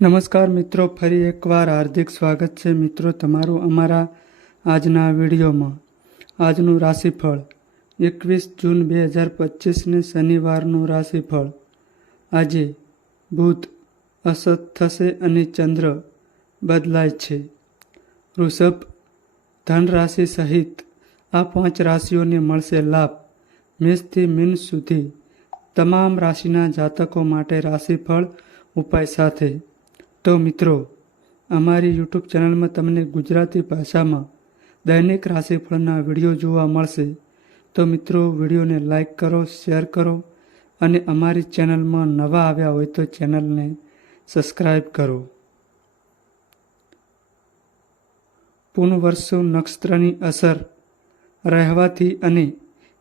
નમસ્કાર મિત્રો, ફરી એકવાર હાર્દિક સ્વાગત છે મિત્રો તમારું અમારા આજના વિડીયોમાં. આજનું રાશિફળ એકવીસ જૂન બે હજાર પચીસને શનિવારનું રાશિફળ. આજે બુધ અસત થશે અને ચંદ્ર બદલાય છે. વૃષભ ધન રાશિ સહિત આ પાંચ રાશિઓને મળશે લાભ. મેષથી મીન સુધી તમામ રાશિના જાતકો માટે રાશિફળ ઉપાય સાથે તો મિત્રો, અમારી યુટ્યુબ ચેનલમાં તમને ગુજરાતી ભાષામાં દૈનિક રાશિફળના વીડિયો જોવા મળશે. તો મિત્રો, વિડીયોને લાઈક કરો, શેર કરો અને અમારી ચેનલમાં નવા આવ્યા હોય તો ચેનલને સબસ્ક્રાઈબ કરો. પુનવર્ષુ નક્ષત્રની અસર, રહેવાથી અને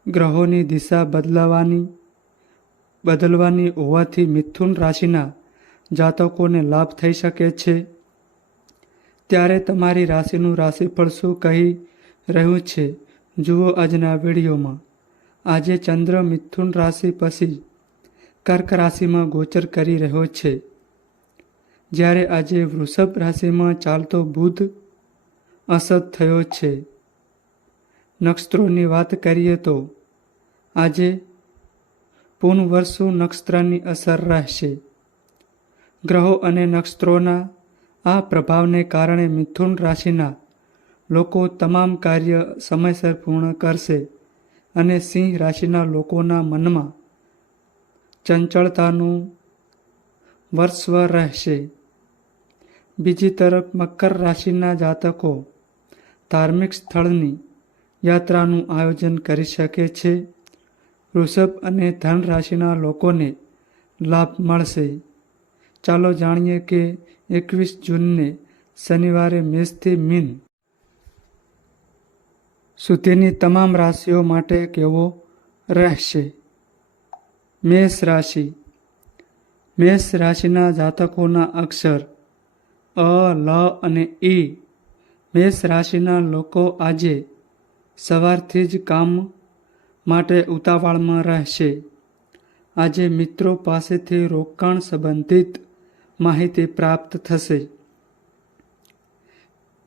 ગ્રહોની દિશા બદલાવાની, બદલવાની હોવાથી મિથુન રાશિના જાતકોને લાભ થઈ શકે છે. ત્યારે તમારી રાશિનું રાશિફળ શું કહી રહ્યું છે? જુઓ આજના વિડીયોમાં. આજે ચંદ્ર મિથુન રાશિ પછી કર્ક રાશિમાં ગોચર કરી રહ્યો છે. જ્યારે આજે વૃષભ રાશિમાં ચાલતો બુધ અસત થયો છે. નક્ષત્રોની વાત કરીએ તો આજે પૂર્ણ વર્ષો નક્ષત્રની અસર રહેશે. ગ્રહો અને નક્ષત્રોના આ પ્રભાવને કારણે મિથુન રાશિના લોકો તમામ કાર્ય સમયસર પૂર્ણ કરશે અને સિંહ રાશિના લોકોના મનમાં ચંચળતાનું વર્ષવ રહેશે. બીજી તરફ મકર રાશિના જાતકો ધાર્મિક સ્થળની યાત્રાનું આયોજન કરી શકે છે. વૃષભ અને ધન રાશિના લોકોને લાભ મળશે. ચાલો જાણીએ કે એકવીસ જૂનને શનિવારે મેષથી મીન સુધીની તમામ રાશિઓ માટે કેવો રહેશે? મેષ રાશિ. મેષ રાશિના જાતકોના અક્ષર અ, લ અને ઈ મેષ રાશિના લોકો આજે સવારથી જ કામ માટે ઉતાવળમાં રહેશે. આજે મિત્રો પાસેથી રોકાણ સંબંધિત માહિતી પ્રાપ્ત થશે.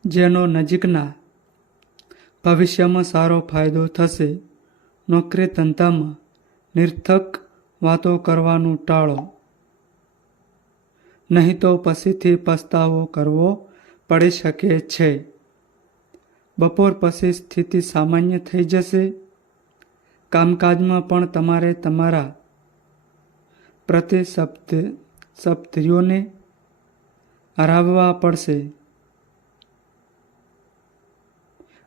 જેનો નજીકના ભવિષ્યમાં સારો ફાયદો થશે. નોકરી ધંધામાં નિર્થક વાતો કરવાનું ટાળો. નહીં તો પછીથી પસ્તાવો કરવો પડી શકે છે. બપોર પછી સ્થિતિ સામાન્ય થઈ જશે. કામકાજમાં પણ તમારે તમારા પ્રતિ શબ્દીઓને હરાવવા પડશે.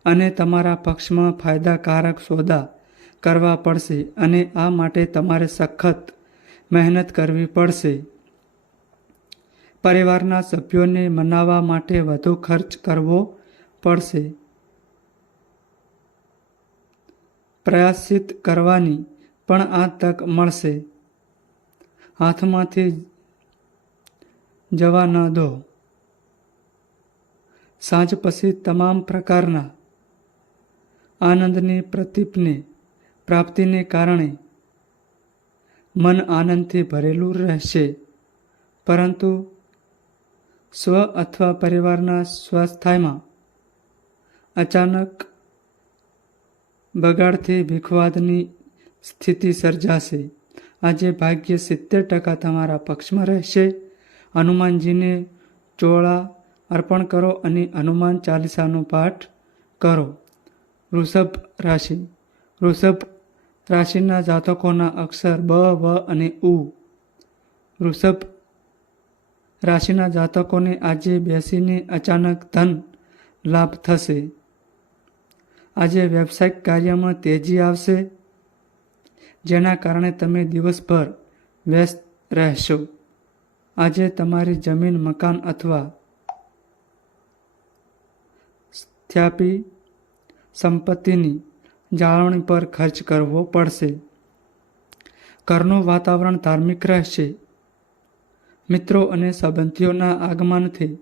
અને તમારા પક્ષમાં ફાયદાકારક સોદા કરવા પડશે અને આ માટે તમારે સખત મહેનત કરવી પડશે. પરિવારના સભ્યોને મનાવવા માટે વધુ ખર્ચ કરવો પડશે. પ્રયાસિત કરવાની પણ આ તક મળશે. હાથમાંથી જવા ન દો. સાંજ પછી તમામ પ્રકારના આનંદની પ્રતિપને પ્રાપ્તિને કારણે મન આનંદથી ભરેલું રહેશે. પરંતુ સ્વ અથવા પરિવારના સ્વાસ્થ્યમાં અચાનક બગાડથી ભીખવાદની સ્થિતિ સર્જાશે. આજે ભાગ્ય સિત્તેર ટકા તમારા પક્ષમાં રહેશે. હનુમાનજીને ચોળા અર્પણ કરો અને હનુમાન ચાલીસાનો પાઠ કરો. વૃષભ રાશિ. વૃષભ રાશિના જાતકોના અક્ષર બ, વ અને ઉ. વૃષભ રાશિના જાતકોને આજે બેસીને અચાનક ધન લાભ થશે. આજે વ્યવસાયિક કાર્યમાં તેજી આવશે, જેના કારણે તમે દિવસભર વ્યસ્ત રહેશો. આજે તમારી જમીન, મકાન અથવા સ્થાપી સંપત્તિની જાળવણી પર ખર્ચ કરવો પડશે. ઘરનું વાતાવરણ ધાર્મિક રહેશે. મિત્રો અને સંબંધીઓના આગમનથી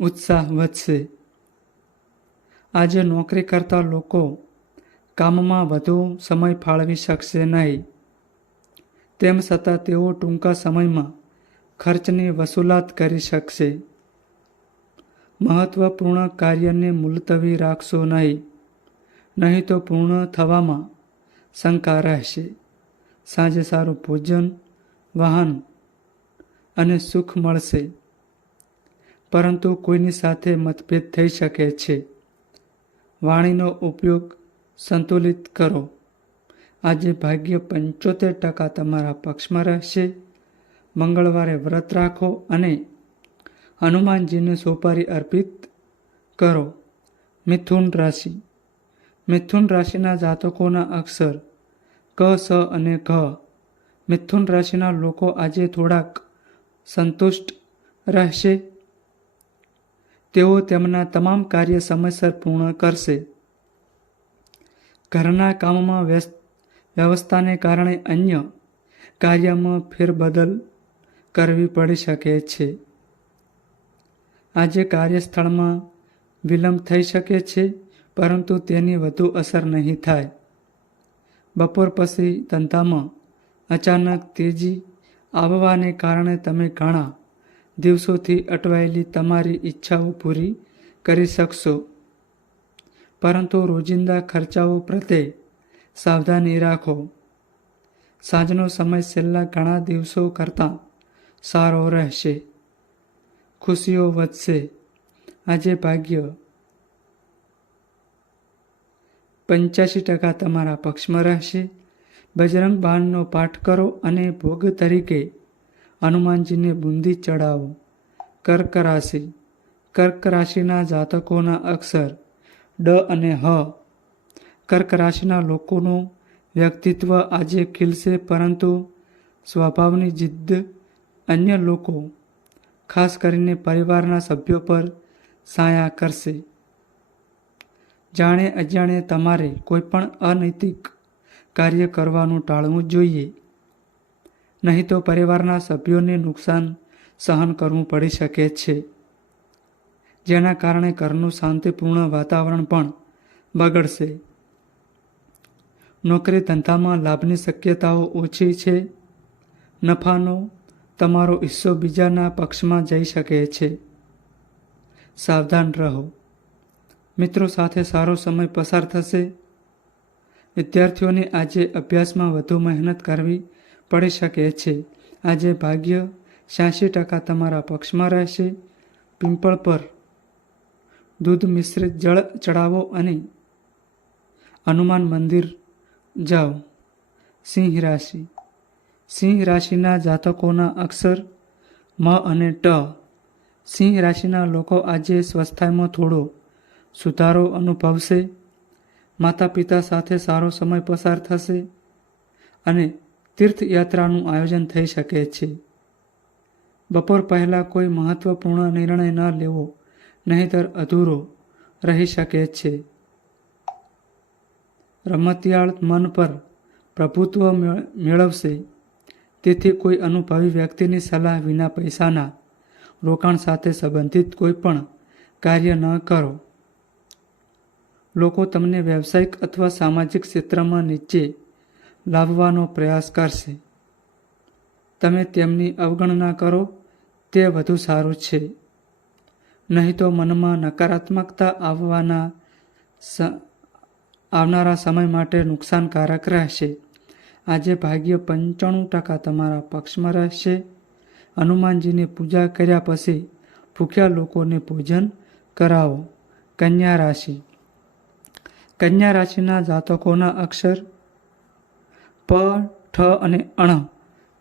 ઉત્સાહ વધશે. આજે નોકરી કરતા લોકો કામમાં વધુ સમય ફાળવી શકશે નહીં. તેમ છતાં તેઓ ટૂંકા સમયમાં ખર્ચની વસૂલાત કરી શકશે. મહત્વપૂર્ણ કાર્યને મુલતવી રાખશો નહીં. નહીં તો પૂર્ણ થવામાં શંકા રહેશે. સાંજે સારું ભોજન, વાહન અને સુખ મળશે. પરંતુ કોઈની સાથે મતભેદ થઈ શકે છે. વાણીનો ઉપયોગ સંતુલિત કરો. આજે ભાગ્ય પંચોતેર ટકા તમારા પક્ષમાં રહેશે. મંગળવારે વ્રત રાખો અને હનુમાનજીને સોપારી અર્પિત કરો. મિથુન રાશિ. મિથુન રાશિના જાતકોના અક્ષર ક, સ અને ઘ. મિથુન રાશિના લોકો આજે થોડાક સંતુષ્ટ રહેશે. તેઓ તેમના તમામ કાર્ય સમયસર પૂર્ણ કરશે. ઘરના કામમાં વ્યસ્ત, વ્યવસ્થાને કારણે અન્ય કાર્યમાં ફેરબદલ કરવી પડી શકે છે. આજે કાર્યસ્થળમાં વિલંબ થઈ શકે છે, પરંતુ તેની વધુ અસર નહીં થાય. બપોર પછી ધંધામાં અચાનક તેજી આવવાને કારણે તમે ઘણા દિવસોથી અટવાયેલી તમારી ઈચ્છાઓ પૂરી કરી શકશો. પરંતુ રોજિંદા ખર્ચાઓ પ્રત્યે સાવધાની રાખો. સાંજનો સમય છેલ્લા ઘણા દિવસો કરતાં સારો રહેશે ખુશીઓ વધશે. આજે ભાગ્ય પંચ્યાસી ટકા તમારા પક્ષમાં રહેશે. બજરંગ બાણનો પાઠ કરો અને ભોગ તરીકે હનુમાનજીને બુંદી ચડાવો કર્ક રાશિ કર્ક રાશિના જાતકોના અક્ષર ડ અને હ. કર્ક રાશિના લોકોનું વ્યક્તિત્વ આજે ખીલશે, પરંતુ સ્વભાવની જિદ્દ અન્ય લોકો, ખાસ કરીને પરિવારના સભ્યો પર સાયા કરશે. જાણે અજાણે તમારે કોઈ પણ અનૈતિક કાર્ય કરવાનું ટાળવું જોઈએ. નહીં તો પરિવારના સભ્યોને નુકસાન સહન કરવું પડી શકે છે. જેના કારણે ઘરનું શાંતિપૂર્ણ વાતાવરણ પણ બગડશે. નોકરી ધંધામાં લાભની શક્યતાઓ ઓછી છે. નફાનો તમારો હિસ્સો બીજાના પક્ષમાં જઈ શકે છે. સાવધાન રહો. મિત્રો સાથે સારો સમય પસાર થશે. વિદ્યાર્થીઓને આજે અભ્યાસમાં વધુ મહેનત કરવી પડી શકે છે. આજે ભાગ્ય છ્યાસી ટકા તમારા પક્ષમાં રહેશે. પિંપળ પર દૂધ મિશ્રિત જળ ચડાવો અને હનુમાન મંદિર જાઓ. સિંહ રાશિ. સિંહ રાશિના જાતકોના અક્ષર મ અને ટ. સિંહ રાશિના લોકો આજે સ્વસ્થાયમાં થોડો સુધારો અનુભવશે. માતા પિતા સાથે સારો સમય પસાર થશે અને તીર્થયાત્રાનું આયોજન થઈ શકે છે. બપોર પહેલાં કોઈ મહત્વપૂર્ણ નિર્ણય ન લેવો, નહીંતર અધૂરો રહી શકે છે. રમતિયાળ મન પર પ્રભુત્વ મેળ- મેળવશે. તેથી કોઈ અનુભવી વ્યક્તિની સલાહ વિના પૈસાના રોકાણ સાથે સંબંધિત કોઈ પણ કાર્ય ન કરો. લોકો તમને વ્યવસાયિક અથવા સામાજિક ક્ષેત્રમાં નીચે લાવવાનો પ્રયાસ કરશે. તમે તેમની અવગણના કરો, તે વધુ સારું છે. નહીં તો મનમાં નકારાત્મકતા આવવાના આવનારા સમય માટે નુકસાનકારક રહેશે. આજે ભાગ્ય પંચાણું ટકા તમારા પક્ષમાં રહેશે. હનુમાનજીની પૂજા કર્યા પછી ભૂખ્યા લોકોને ભોજન કરાવો. કન્યા રાશિ. કન્યા રાશિના જાતકોના અક્ષર પ, ઠ અને અણ.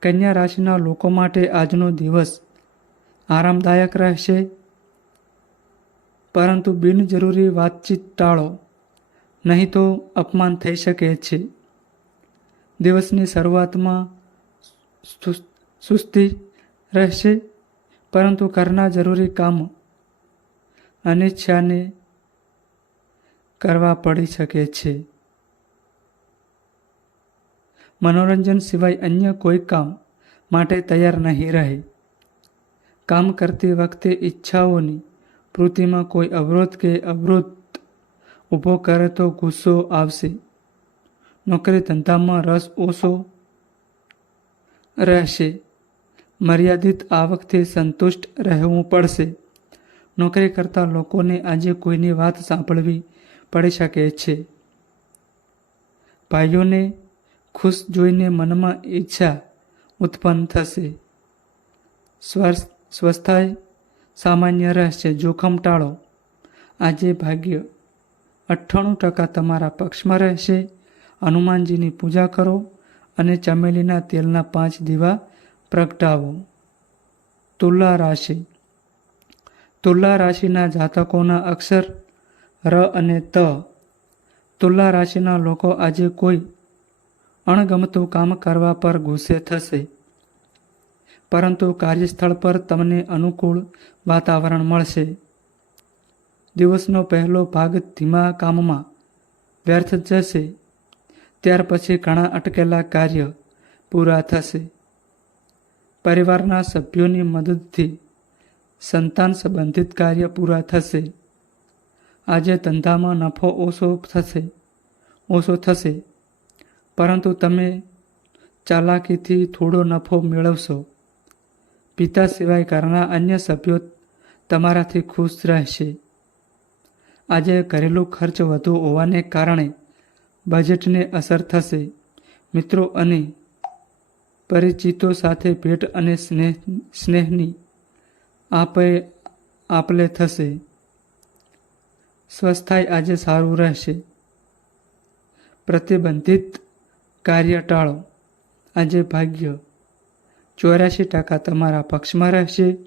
કન્યા રાશિના લોકો માટે આજનો દિવસ આરામદાયક રહેશે. પરંતુ બિનજરૂરી વાતચીત ટાળો. નહીં તો અપમાન થઈ શકે છે. દિવસની શરૂઆતમાં સુસ- સુસ્તી રહેશે, પરંતુ ઘરના જરૂરી કામો અનિચ્છાને કરવા પડી શકે છે. મનોરંજન સિવાય અન્ય કોઈ કામ માટે તૈયાર નહીં રહે. કામ કરતી વખતે ઈચ્છાઓની પૂર્તિમાં કોઈ અવરોધ કે અવરોધ ઊભો કરે તો ગુસ્સો આવશે. નોકરી ધંધામાં રસ ઓછો રહેશે. મર્યાદિત આવકથી સંતુષ્ટ રહેવું પડશે. નોકરી કરતા લોકોને આજે કોઈની વાત સાંભળવી પડી શકે છે. ભાઈઓને ખુશ જોઈને મનમાં ઈચ્છા ઉત્પન્ન થશે. સ્વસ્થ સ્વસ્થાય સામાન્ય રહેશે. જોખમ ટાળો. આજે ભાગ્ય અઠ્ઠાણું ટકા તમારા પક્ષમાં રહેશે. હનુમાનજીની પૂજા કરો અને ચમેલીના તેલના પાંચ દીવા પ્રગટાવો. તુલા રાશિ. તુલા રાશિના જાતકોના અક્ષર ર અને ત. તુલા રાશિના લોકો આજે કોઈ અણગમતું કામ કરવા પર ગુસ્સે થશે. પરંતુ કાર્યસ્થળ પર તમને અનુકૂળ વાતાવરણ મળશે. દિવસનો પહેલો ભાગ ધીમા કામમાં વ્યર્થ જશે. ત્યાર પછી ઘણા અટકેલા કાર્ય પૂરા થશે. પરિવારના સભ્યોની મદદથી સંતાન સંબંધિત કાર્ય પૂરા થશે. આજે ધંધામાં નફો ઓછો થશે ઓછો થશે. પરંતુ તમે ચાલાકીથી થોડો નફો મેળવશો. પિતા સિવાય ઘરના અન્ય સભ્યો તમારાથી ખુશ રહેશે. આજે ઘરેલું ખર્ચ વધુ હોવાને કારણે બજેટને અસર થશે. મિત્રો અને પરિચિતો સાથે ભેટ અને સ્નેહ, સ્નેહની આપે, આપલે થશે. સ્વસ્થાય આજે સારું રહેશે. પ્રતિબંધિત કાર્ય ટાળો આજે ભાગ્ય ચોર્યાસી ટકા તમારા પક્ષમાં રહેશે.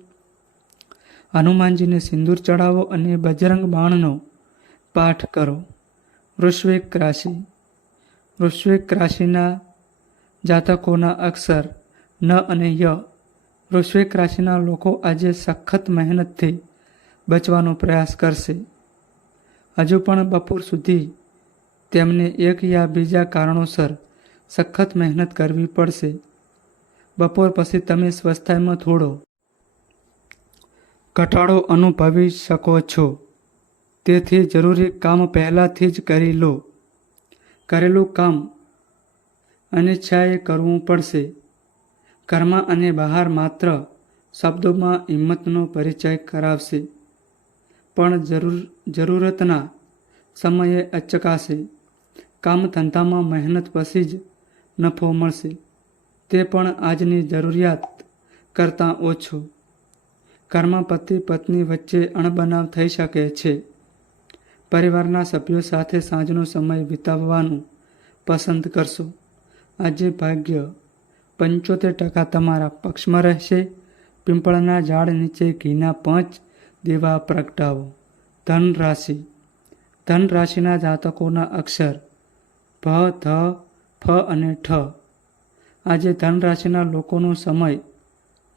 હનુમાનજીને સિંદૂર ચડાવો અને બજરંગ બાણનો પાઠ કરો. વૃશ્વિક રાશિ. વૃશ્વિક રાશિના જાતકોના અક્ષર ન અને ય. વૃશ્વિક રાશિના લોકો આજે સખત મહેનતથી બચવાનો પ્રયાસ કરશે. હજુ પણ બપોર સુધી તેમને એક યા બીજા કારણોસર સખત મહેનત કરવી પડશે. બપોર પછી તમે સ્વસ્થામાં થોડો ઘટાડો અનુભવી શકો છો. તેથી જરૂરી કામ પહેલાંથી જ કરી લો. કરેલું કામ અનિચ્છાએ કરવું પડશે. ઘરમાં અને બહાર માત્ર શબ્દોમાં હિંમતનો પરિચય કરાવશે. પણ જરૂર, જરૂરતના સમયે અચકાશે. કામ ધંધામાં મહેનત પછી જ નફો મળશે. તે પણ આજની જરૂરિયાત કરતાં ઓછું. ઘરમાં પતિ પત્ની વચ્ચે અણબનાવ થઈ શકે છે. પરિવારના સભ્યો સાથે સાંજનો સમય વિતાવવાનું પસંદ કરશો. આજે ભાગ્ય પંચોતેર ટકા તમારા પક્ષમાં રહેશે. પીંપળના ઝાડ નીચે ઘીના પંચ દીવા પ્રગટાવો. ધન રાશિ. ધન રાશિના જાતકોના અક્ષર ભ, ધ, ફ અને ઠ. આજે ધન રાશિના લોકોનો સમય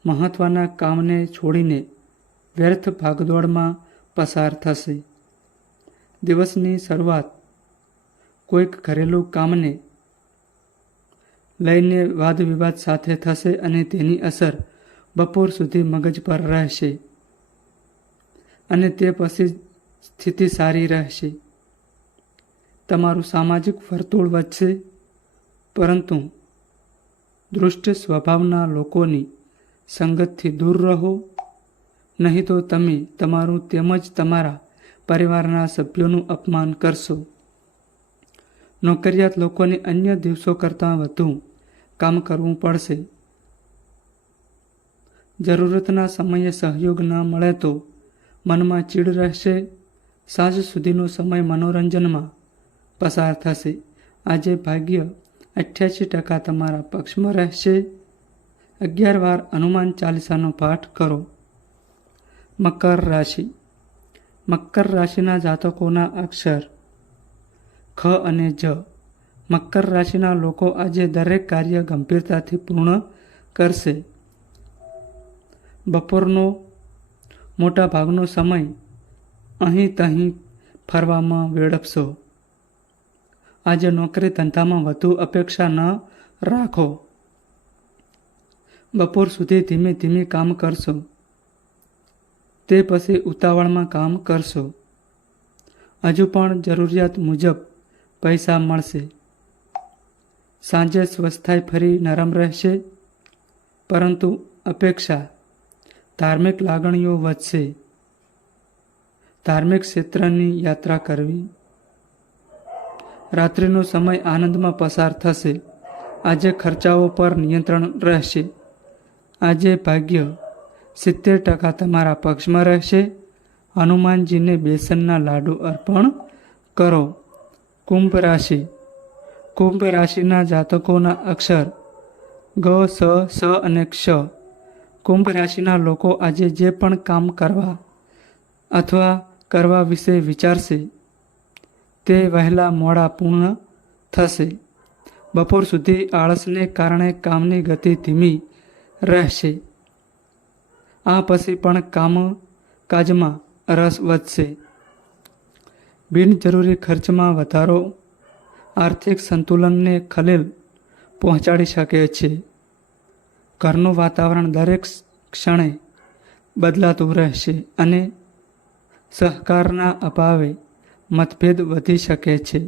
મહત્ત્વના કામને છોડીને વ્યર્થ ભાગદોડમાં પસાર થશે. દિવસની શરૂઆત કોઈક ઘરેલું કામને લઈને વાદવિવાદ સાથે થશે અને તેની અસર બપોર સુધી મગજ પર રહેશે અને તે પછી સ્થિતિ સારી રહેશે. તમારું સામાજિક વર્તુળ વધશે, પરંતુ દૃષ્ટ સ્વભાવના લોકોની સંગતથી દૂર રહો, નહીં તો તમે તમારું તેમજ તમારા પરિવારના સભ્યોનું અપમાન કરશો. નોકરિયાત લોકોને અન્ય દિવસો કરતાં વધુ કામ કરવું પડશે. જરૂરતના સમયે સહયોગ ન મળે તો મનમાં ચીડ રહેશે. સાંજ સુધીનો સમય મનોરંજનમાં પસાર થશે. આજે ભાગ્ય અઠ્યાસી ટકા તમારા પક્ષમાં રહેશે. અગિયાર વાર હનુમાન ચાલીસાનો પાઠ કરો. મકર રાશિ. મકર રાશિના જાતકોના અક્ષર. ખ અને જ. મકર રાશિના લોકો આજે દરેક કાર્ય ગંભીરતાથી પૂર્ણ કરશે. બપોરનો મોટા ભાગનો સમય અહીં તહીં ફરવામાં વેડપશો આજે નોકરી ધંધામાં વધુ અપેક્ષા ન રાખો. બપોર સુધી ધીમે ધીમે કામ કરશો. તે પછી ઉતાવળમાં કામ કરશો. હજુ પણ જરૂરિયાત મુજબ પૈસા મળશે. સાંજે સ્વસ્થાય ફરી નરમ રહેશે, પરંતુ અપેક્ષા ધાર્મિક લાગણીઓ વધશે. ધાર્મિક ક્ષેત્રની યાત્રા કરવી. રાત્રિનો સમય આનંદમાં પસાર થશે. આજે ખર્ચાઓ પર નિયંત્રણ રહેશે. આજે ભાગ્ય સિત્તેર ટકા તમારા પક્ષમાં રહેશે. હનુમાનજીને બેસનના લાડુ અર્પણ કરો. કુંભ રાશિ. કુંભ રાશિના જાતકોના અક્ષર ગ, સ સ અને ક્ષ. કુંભ રાશિના લોકો આજે જે પણ કામ કરવા અથવા કરવા વિશે વિચારશે, તે વહેલા મોડા પૂર્ણ થશે. બપોર સુધી આળસને કારણે કામની ગતિ ધીમી રહેશે. આ પછી પણ કામ કાજમાં રસ વધશે. બિનજરૂરી ખર્ચમાં વધારો આર્થિક સંતુલનને ખલેલ પહોંચાડી શકે છે. ઘરનું વાતાવરણ દરેક ક્ષણે બદલાતું રહેશે અને સહકારના અભાવે મતભેદ વધી શકે છે.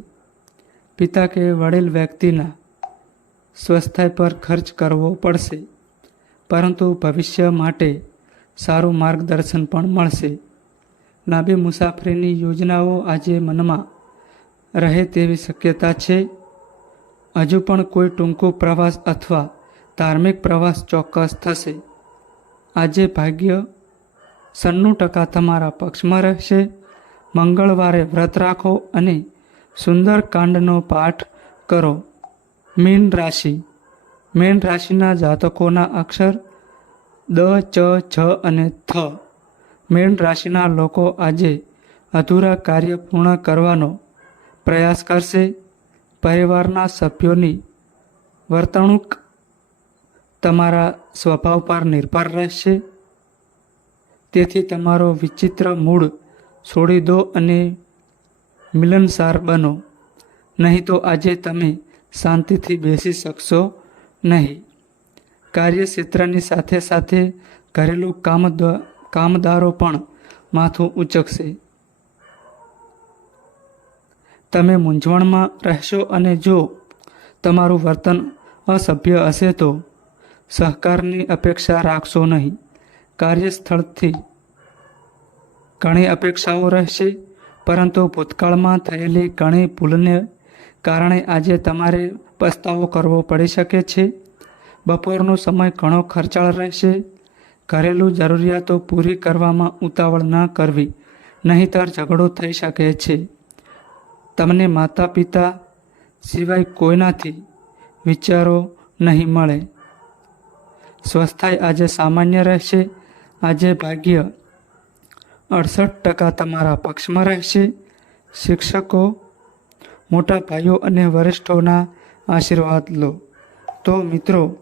પિતા કે વડીલ વ્યક્તિના સ્વસ્થય પર ખર્ચ કરવો પડશે, પરંતુ ભવિષ્ય માટે સારું માર્ગદર્શન પણ મળશે. લાંબી મુસાફરીની યોજનાઓ આજે મનમાં રહે તેવી શક્યતા છે. હજુ પણ કોઈ ટૂંકો પ્રવાસ અથવા ધાર્મિક પ્રવાસ ચોક્કસ થશે. આજે ભાગ્ય સન્નું ટકા તમારા પક્ષમાં રહેશે. મંગળવારે વ્રત રાખો અને સુંદર કાંડનો પાઠ કરો. મીન રાશિ. મીન રાશિના જાતકોના અક્ષર દ, ચ, છ અને થ. મીન રાશિના લોકો આજે અધૂરા કાર્ય પૂર્ણ કરવાનો પ્રયાસ કરશે. પરિવારના સભ્યોની વર્તણૂક તમારા સ્વભાવ પર નિર્ભર રહેશે. તેથી તમારો વિચિત્ર મૂડ છોડી દો અને મિલનસાર બનો. નહીં તો આજે તમે શાંતિથી બેસી શકશો નહીં. કાર્યક્ષેત્રની સાથે સાથે ઘરેલું કામ કામદારો પણ માથું ઊંચકશે. તમે મૂંઝવણમાં રહેશો અને જો તમારું વર્તન અસભ્ય હશે તો સહકારની અપેક્ષા રાખશો નહીં. કાર્યસ્થળથી ઘણી અપેક્ષાઓ રહેશે, પરંતુ ભૂતકાળમાં થયેલી ઘણી ભૂલને કારણે આજે તમારે પસ્તાવો કરવો પડી શકે છે. બપોરનો સમય ઘણો ખર્ચાળ રહેશે. ઘરેલું જરૂરિયાતો પૂરી કરવામાં ઉતાવળ ન કરવી, નહીંતર ઝઘડો થઈ શકે છે. તમને માતા પિતા સિવાય કોઈનાથી વિચારો નહીં મળે. સ્વસ્થાય આજે સામાન્ય રહેશે. આજે ભાગ્ય અડસઠ ટકા તમારા પક્ષમાં રહેશે. શિક્ષકો, મોટા ભાઈઓ અને વરિષ્ઠોના આશીર્વાદ લો. તો મિત્રો